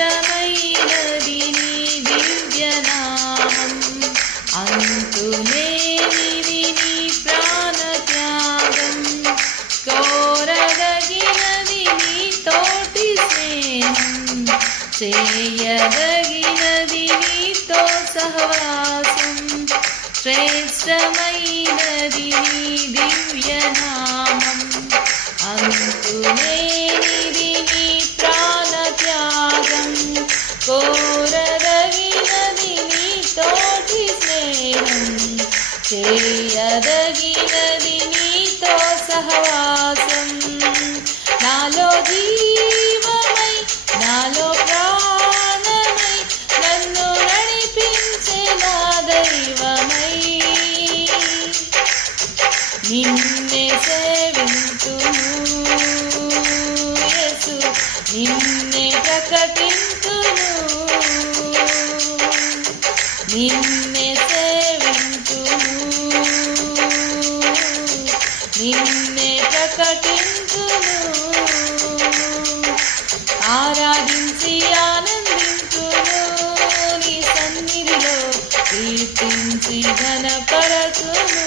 శ్రేష్టమైనది నీ దివ్యనామం అంతులేనిది నీ ప్రాణత్యాగం కోరదగినది నీ తోటి స్నేహం చేయదగినది నీతో సహవాసం శ్రేష్టమైనది నీ దివ్యనామం అంతులేనిది నీ ప్రాణత్యాగం కోరదగినది నీ తోటి స్నేహం చేయదగినది నీతో సహవాసం నాలో జీవమై నాలో ప్రాణమై నన్ను నడిపించే నా దైవమై నిన్నే సేవింతును యేసు నిన్నే ప్రకటింతును నిన్నే సేవింతును నిన్నే ప్రకటింతును ఆరాధించి ఆనందింతును నీ సన్నిధిలో కీర్తించి ఘనపరచును